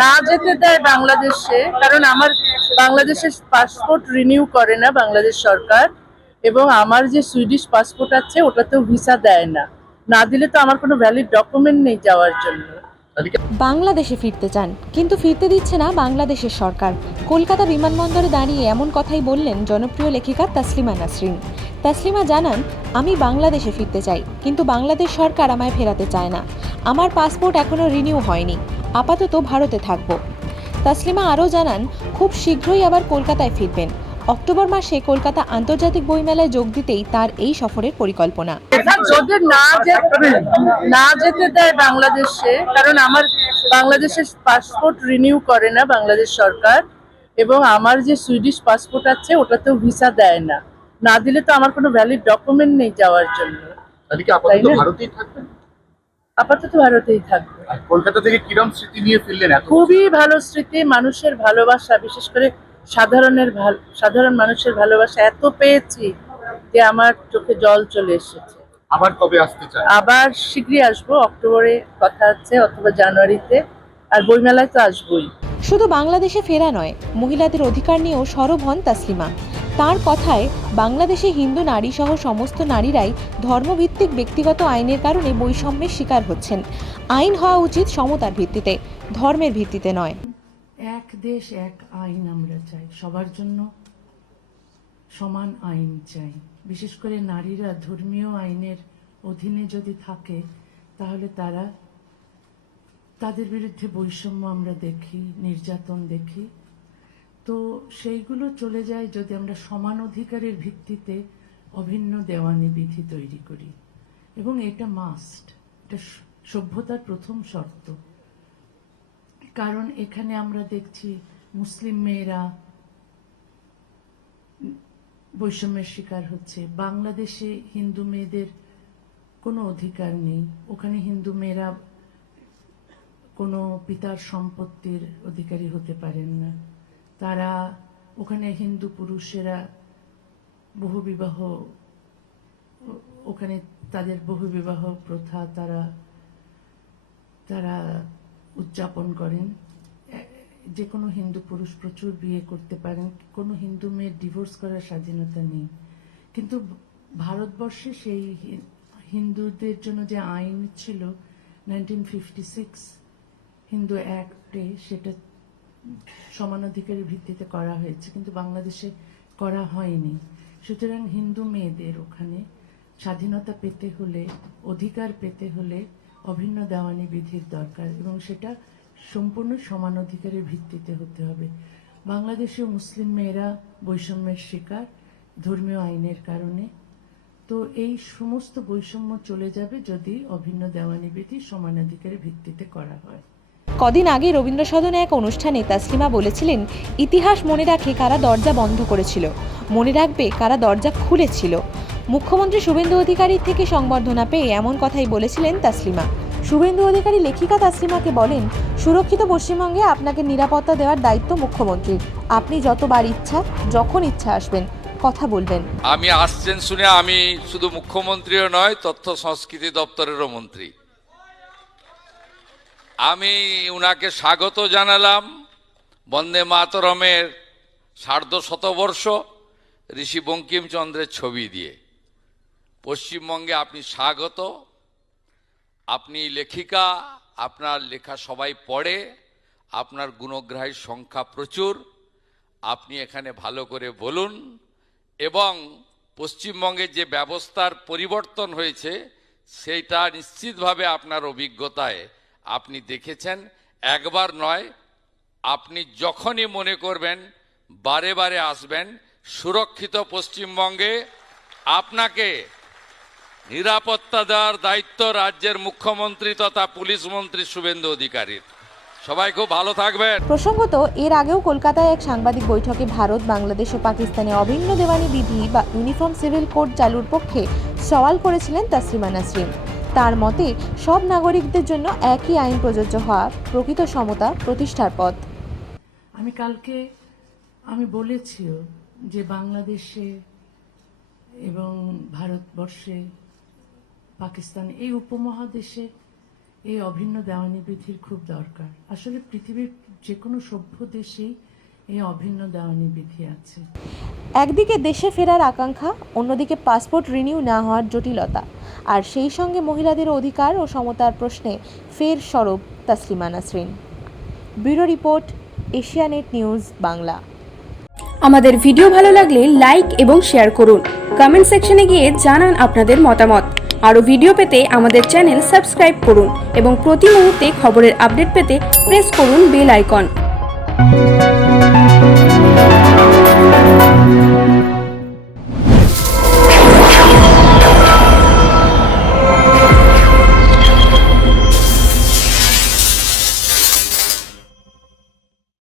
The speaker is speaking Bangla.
না যেতে দেয় বাংলাদেশে, কারণ আমার বাংলাদেশের পাসপোর্ট রিনিউ করে না বাংলাদেশ সরকার, এবং আমার যে সুইডিশ পাসপোর্ট আছে ওটাতেও ভিসা দেয় না। না দিলে তো আমার কোনো ভ্যালিড ডকুমেন্ট নেই যাওয়ার জন্য। বাংলাদেশে ফিরতে চান, কিন্তু ফিরতে দিচ্ছে না বাংলাদেশের সরকার। কলকাতা বিমানবন্দরে দাঁড়িয়ে এমন কথাই বললেন জনপ্রিয় লেখিকা তাসলিমা নাসরিন। তাসলিমা জানান, আমি বাংলাদেশে ফিরতে চাই, কিন্তু বাংলাদেশ সরকার আমায় ফেরাতে চায় না। আমার পাসপোর্ট এখনও রিনিউ হয়নি, আপাতত ভারতে থাকব। তাসলিমা আরও জানান, খুব শীঘ্রই আবার কলকাতায় ফিরবেন। অক্টোবর মাসে কলকাতা আন্তর্জাতিক বইমেলায় যোগ দিতেই তার এই সফরের পরিকল্পনা। যদি না যেতে দেয় বাংলাদেশে, কারণ আমার বাংলাদেশের পাসপোর্ট রিনিউ করে না বাংলাদেশ সরকার, এবং আমার যে সুইডিশ পাসপোর্ট আছে ওটাতেও ভিসা দেয় না। না দিলে তো আমার কোনো ভ্যালিড ডকুমেন্ট নেই যাওয়ার জন্য। আপাতত ভারতেই থাকবে। কলকাতা থেকে কিরম স্মৃতি নিয়ে ফিরলেন? খুবই ভালো স্মৃতি, মানুষের ভালোবাসা, বিশেষ করে সাধারণ মানুষের ভালোবাসা এত পেয়েছি যে আমার চোখে জল চলে এসেছে। আবার কবে আসতে চান? আবার শীঘ্রই আসবো, অক্টোবরে কথা আছে, অথবা জানুয়ারিতে। আর বইমেলায় তো আসবোই। শুধু বাংলাদেশে ফেরা নয়, মহিলাদের অধিকার নিয়েও সরব হন তাসলিমা। তার কথায়, বাংলাদেশে হিন্দু নারী সহ সমস্ত নারীরাই ধর্মভিত্তিক ব্যক্তিগত আইনের কারণে বৈষম্যের শিকার হচ্ছেন। আইন হওয়া উচিত সমতার ভিত্তিতে, ধর্মের ভিত্তিতে নয়। এক দেশ এক আইন আমরা চাই, সবার জন্য সমান আইন চাই। বিশেষ করে নারীরা ধর্মীয় আইনের অধীনে যদি থাকে, তাহলে তাদের বিরুদ্ধে বৈষম্য আমরা দেখি, নির্যাতন দেখি। তো সেইগুলো চলে যায় যদি আমরা সমান অধিকারের ভিত্তিতে অভিন্ন দেওয়ানি বিধি তৈরি করি, এবং এটা মাস্ট, এটা সভ্যতার প্রথম শর্ত। কারণ এখানে আমরা দেখছি মুসলিম মেয়েরা বৈষম্যের শিকার হচ্ছে। বাংলাদেশে হিন্দু মেয়েদের কোনো অধিকার নেই। ওখানে হিন্দু মেয়েরা কোনো পিতার সম্পত্তির অধিকারী হতে পারেন না। তারা ওখানে হিন্দু পুরুষেরা বহুবিবাহ, ওখানে তাদের বহুবিবাহ প্রথা তারা উদযাপন করেন। যে কোনো হিন্দু পুরুষ প্রচুর বিয়ে করতে পারেন, কোনো হিন্দু মেয়ের ডিভোর্স করার স্বাধীনতা নেই। কিন্তু ভারতবর্ষে সেই হিন্দুদের জন্য যে আইন ছিল 1956 হিন্দু অ্যাক্টে, সেটা সমানাধিকারের ভিত্তিতে করা হয়েছে, কিন্তু বাংলাদেশে করা হয়নি। সুতরাং হিন্দু মেয়েদের ওখানে স্বাধীনতা পেতে হলে, অধিকার পেতে হলে অভিন্ন দেওয়ানি বিধির দরকার, এবং সেটা সম্পূর্ণ সমান অধিকারের ভিত্তিতে হতে হবে। বাংলাদেশে মুসলিম মেয়েরা বৈষম্যের শিকার ধর্মীয় আইনের কারণে। তো এই সমস্ত বৈষম্য চলে যাবে যদি অভিন্ন দেওয়ানি বিধি সমানাধিকারের ভিত্তিতে করা হয়। কদিন আগে রবীন্দ্র সদনে এক অনুষ্ঠানে তাসলিমা বলেছিলেন, ইতিহাস মনে রাখে কারা দরজা বন্ধ করেছিল, মনে রাখবে কারা দরজা খুলেছিল। মুখ্যমন্ত্রী শুভেন্দু অধিকারীর থেকে সংবর্ধনা পেয়ে এমন কথাই বলেছিলেন তাসলিমা। শুভেন্দু অধিকারী লেখিকা তাসলিমাকে বলেন, সুরক্ষিত পশ্চিমবঙ্গে আপনাকে নিরাপত্তা দেওয়ার দায়িত্ব মুখ্যমন্ত্রীর। আপনি যতবার ইচ্ছা, যখন ইচ্ছা আসবেন, কথা বলবেন। আমি আসছেন শুনে আমি শুধু মুখ্যমন্ত্রীও নয়, তথ্য সংস্কৃতি দপ্তরেরও মন্ত্রী। আমি উনাকে স্বাগত জানালাম বন্দে মাতরমের সার্ধশতবর্ষ ঋষি বঙ্কিমচন্দ্রের ছবি দিয়ে। পশ্চিমবঙ্গে আপনি স্বাগত। আপনি লেখিকা, আপনার লেখা সবাই পড়ে, আপনার গুণগ্রাহীর সংখ্যা প্রচুর। আপনি এখানে ভালো করে বলুন, এবং পশ্চিমবঙ্গের যে ব্যবস্থার পরিবর্তন হয়েছে সেইটা নিশ্চিতভাবে আপনার অভিজ্ঞতায় আপনি দেখেছেন। একবার নয়, আপনি যখনই মনে করবেন বারে বারে আসবেন। সুরক্ষিত পশ্চিমবঙ্গে আপনাকে নিরাপত্তা দেওয়ার দায়িত্ব রাজ্যের মুখ্যমন্ত্রী তথা পুলিশ মন্ত্রী শুভেন্দু অধিকারীর। সবাই খুব ভালো থাকবেন। প্রসঙ্গত, এর আগেও কলকাতায় এক সাংবাদিক বৈঠকে ভারত, বাংলাদেশ ও পাকিস্তানে অভিন্ন দেওয়ানি বিধি বা ইউনিফর্ম সিভিল কোড চালুর পক্ষে সওয়াল করেছিলেন তাসলিমা নাসরিন। তার মতে, সব নাগরিকদের জন্য একই আইন প্রযোজ্য হওয়া প্রকৃত সমতা প্রতিষ্ঠার পথ। আমি বলেছিও যে বাংলাদেশে এবং ভারতবর্ষে, পাকিস্তান, এই উপমহাদেশে এই অভিন্ন দেওয়ানি বিধির খুব দরকার। আসলে পৃথিবীর যে কোনো সভ্য দেশেই এই অভিন্ন দেওয়ানি বিধি আছে। একদিকে দেশে ফেরার আকাঙ্ক্ষা, অন্যদিকে পাসপোর্ট রিনিউ না হওয়ার জটিলতা, আর সেই সঙ্গে মহিলাদের অধিকার ও সমতার প্রশ্নে ফের সরব Taslima Nasrin. Bureau report, Asianet news Bangla. আমাদের ভিডিও ভালো লাগলে লাইক এবং শেয়ার করুন। কমেন্ট সেকশনে গিয়ে জানান আপনাদের মতামত। আরও ভিডিও পেতে আমাদের চ্যানেল সাবস্ক্রাইব করুন এবং প্রতি মুহূর্তে খবরের আপডেট পেতে প্রেস করুন বেল আইকন।